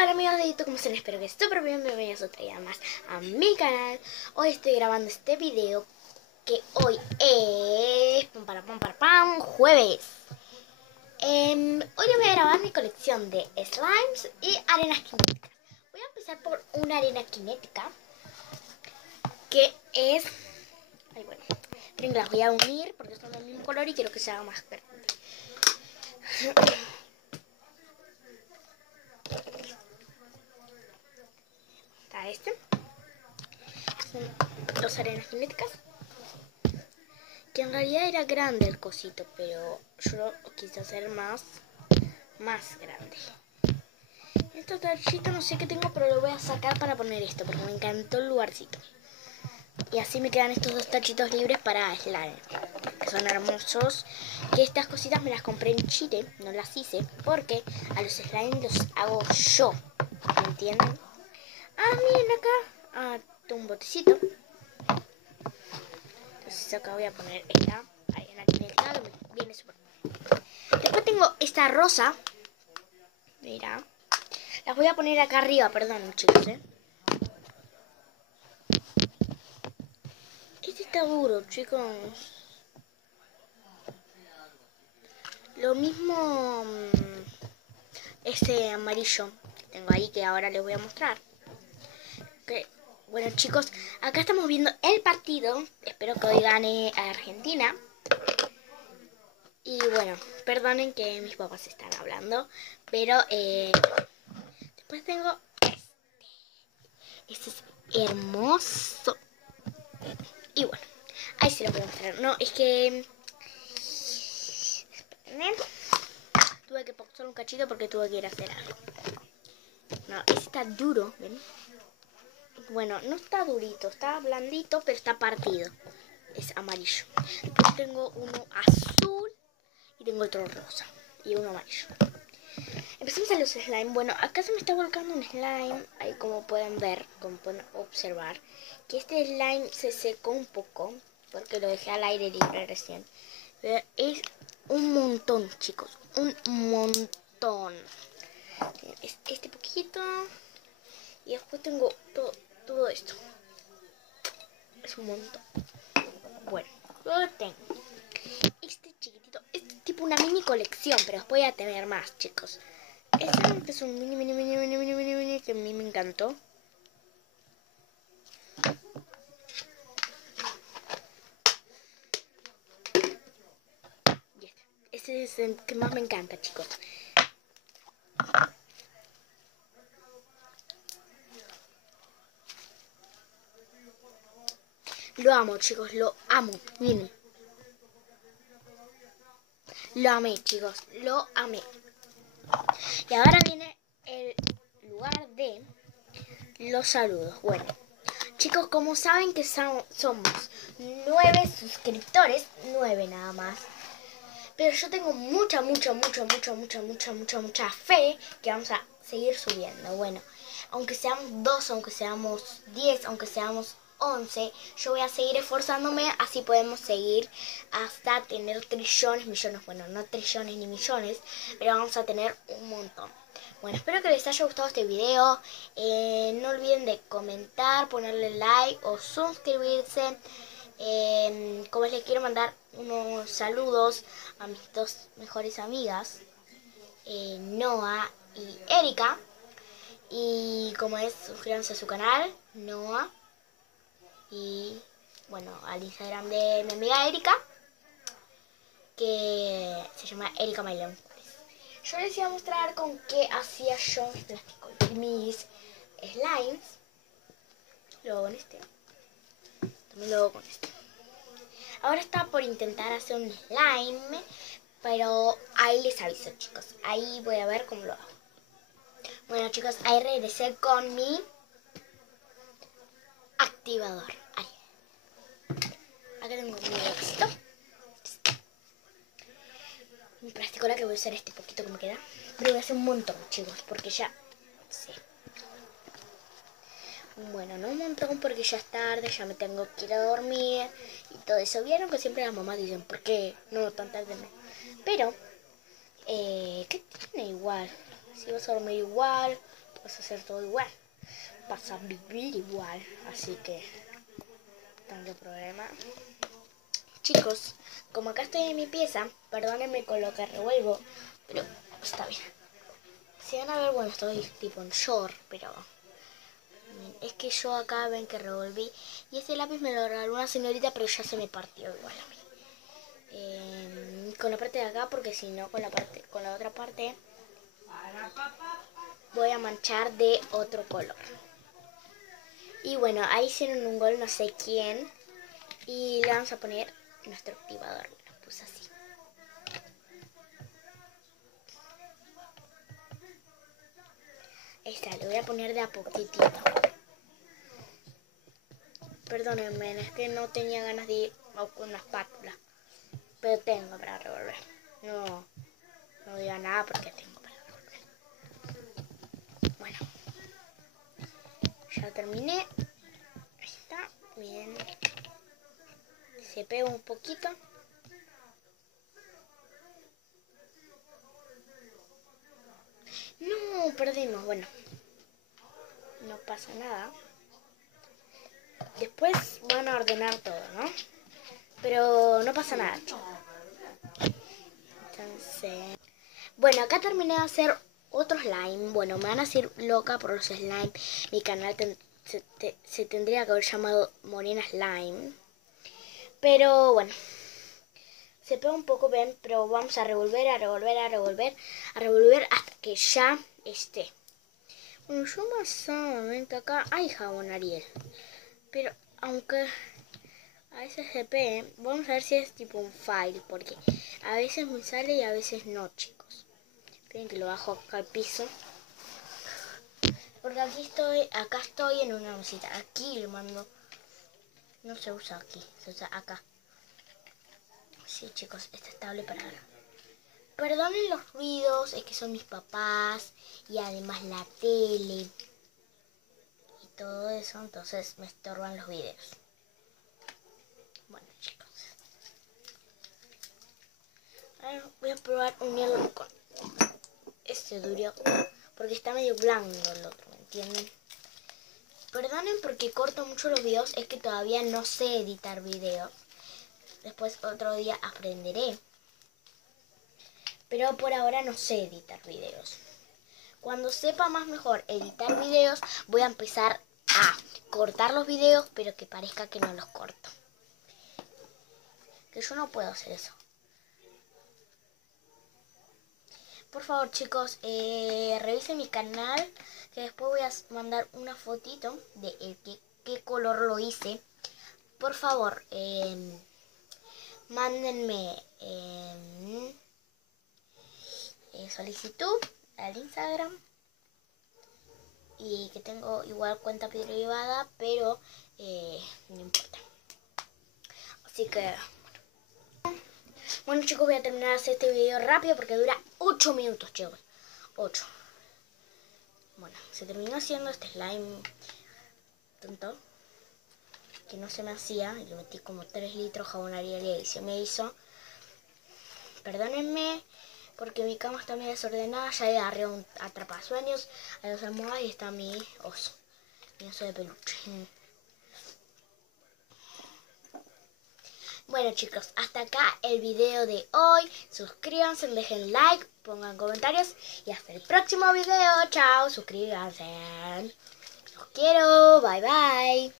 Hola amigos de YouTube, ¿cómo están? Espero que estén súper bien. Bienvenidos otra día más a mi canal. Hoy estoy grabando este video que hoy es jueves. Hoy les voy a grabar mi colección de slimes y arenas cinéticas. Voy a empezar por una arena cinética que es... Ay, bueno, miren que las voy a unir porque son del mismo color y quiero que se haga más grande. Está este. Son dos arenas cinéticas. Que en realidad era grande el cosito, pero yo lo quise hacer más grande. Esta tachita no sé qué tengo, pero lo voy a sacar para poner esto, porque me encantó el lugarcito. Y así me quedan estos dos tachitos libres para slime, que son hermosos. Que estas cositas me las compré en Chile, no las hice, porque a los slime los hago yo, ¿me entienden? Ah, miren acá, un botecito. Entonces acá voy a poner esta arena cinética, que me viene súper. Después tengo esta rosa. Mira. Las voy a poner acá arriba, perdón, chicos, Este está duro, chicos. Lo mismo este amarillo que tengo ahí, que ahora les voy a mostrar. Okay. Bueno, chicos, acá estamos viendo el partido. Espero que hoy gane a Argentina. Y bueno, perdonen que mis papás están hablando, pero después tengo este es hermoso. Y bueno, ahí se lo voy a mostrar. No, es que... Esperen. Tuve que pausar un cachito porque tuve que ir a hacer algo. No, este está duro, ¿ven? Bueno, no está durito, está blandito, pero está partido. Es amarillo. Después tengo uno azul y tengo otro rosa. Y uno amarillo. Empecemos a los slime. Bueno, acá se me está volcando un slime. Ahí como pueden ver, como pueden observar, que este slime se secó un poco porque lo dejé al aire libre recién. Pero es un montón, chicos. Un montón. Este poquito. Y después tengo todo esto. Es un montón. Bueno, luego tengo este chiquitito. Este es tipo una mini colección, pero después voy a tener más, chicos. Este es un mini que a mí me encantó. Y este es el que más me encanta, chicos. Lo amo, chicos, lo amo. Miren. Lo amé, chicos, lo amé. Y ahora viene el lugar de los saludos. Bueno, chicos, como saben que somos 9 suscriptores, 9 nada más. Pero yo tengo mucha fe que vamos a seguir subiendo. Bueno, aunque seamos 2, aunque seamos 10, aunque seamos 11, yo voy a seguir esforzándome, así podemos seguir hasta tener trillones, millones, bueno, no trillones ni millones, pero vamos a tener un montón. Bueno, espero que les haya gustado este video. No olviden de comentar, ponerle like o suscribirse. Como les quiero mandar unos saludos a mis dos mejores amigas, Noah y Erika. Y como es, suscríbanse a su canal, Noah. Y bueno, al Instagram de mi amiga Erika, que se llama Erika Mailón. Yo les iba a mostrar con qué hacía yo mis plásticos, mis slimes. Luego con este. También luego con este. Ahora está por intentar hacer un slime, pero ahí les aviso, chicos. Ahí voy a ver cómo lo hago. Bueno, chicos, ahí regresé con mi activador. Ahí. Acá tengo mi éxito. Mi plasticola, que voy a usar este poquito que me queda. Pero voy a hacer un montón, chicos, porque ya... Sí. Bueno, no un montón porque ya es tarde, ya me tengo que ir a dormir y todo eso. Vieron que siempre las mamás dicen, ¿por qué no tan tarde? Pero, ¿qué tiene igual? Si vas a dormir igual, vas a hacer todo igual. Vas a vivir igual. Así que, tanto problema. Chicos, como acá estoy en mi pieza, perdónenme con lo que revuelvo, pero está bien. Si van a ver, bueno, estoy tipo en short, pero es que yo acá ven que revolví y ese lápiz me lo regaló una señorita, pero ya se me partió igual a mí. Con la parte de acá, porque si no con la otra parte voy a manchar de otro color. Y bueno, ahí hicieron un gol, no sé quién, y le vamos a poner nuestro activador. Lo puse así. Esta lo voy a poner de a poquitito. Perdónenme, es que no tenía ganas de ir con una espátula. Pero tengo para revolver. No diga nada porque tengo para revolver. Bueno, ya terminé. Ahí está, bien. Se pega un poquito. No, perdimos. Bueno, no pasa nada. Después van a ordenar todo, ¿no? Pero no pasa nada. Entonces, bueno, acá terminé de hacer otro slime. Bueno, me van a decir loca por los slime. Mi canal se tendría que haber llamado Morena Slime. Pero bueno, se pega un poco, ven, pero vamos a revolver hasta que ya esté. Bueno, yo más ven que acá hay jabón Ariel. Pero aunque a veces se pegue, vamos a ver si es tipo un file, porque a veces me sale y a veces no, chicos. Esperen que lo bajo acá al piso. Porque acá estoy en una mesita. Aquí lo mando. No se usa aquí, se usa acá. Sí, chicos, está estable para ahora. Perdonen los ruidos, es que son mis papás y además la tele y todo eso, entonces me estorban los videos. Bueno, chicos. Ahora voy a probar unirlo con este duro, porque está medio blando el otro, ¿me entienden? Perdonen porque corto mucho los videos, es que todavía no sé editar videos. Después otro día aprenderé. Pero por ahora no sé editar videos. Cuando sepa más mejor editar videos, voy a empezar a cortar los videos, pero que parezca que no los corto. Que yo no puedo hacer eso. Por favor, chicos, revisen mi canal, que después voy a mandar una fotito de qué color lo hice. Por favor, mándenme solicitud al Instagram. Y que tengo igual cuenta privada, pero no importa. Así que, bueno chicos, voy a terminar de hacer este video rápido porque dura 8 minutos, chicos. 8. Bueno, se terminó haciendo este slime tonto, que no se me hacía. Y le metí como 3 litros de jabón Ariel y se me hizo. Perdónenme, porque mi cama está medio desordenada. Ya he arriba un atrapasueños a los almohadas y está mi oso de peluche. Bueno chicos, hasta acá el video de hoy. Suscríbanse, dejen like, pongan comentarios y hasta el próximo video. Chao, suscríbanse. Los quiero, bye bye.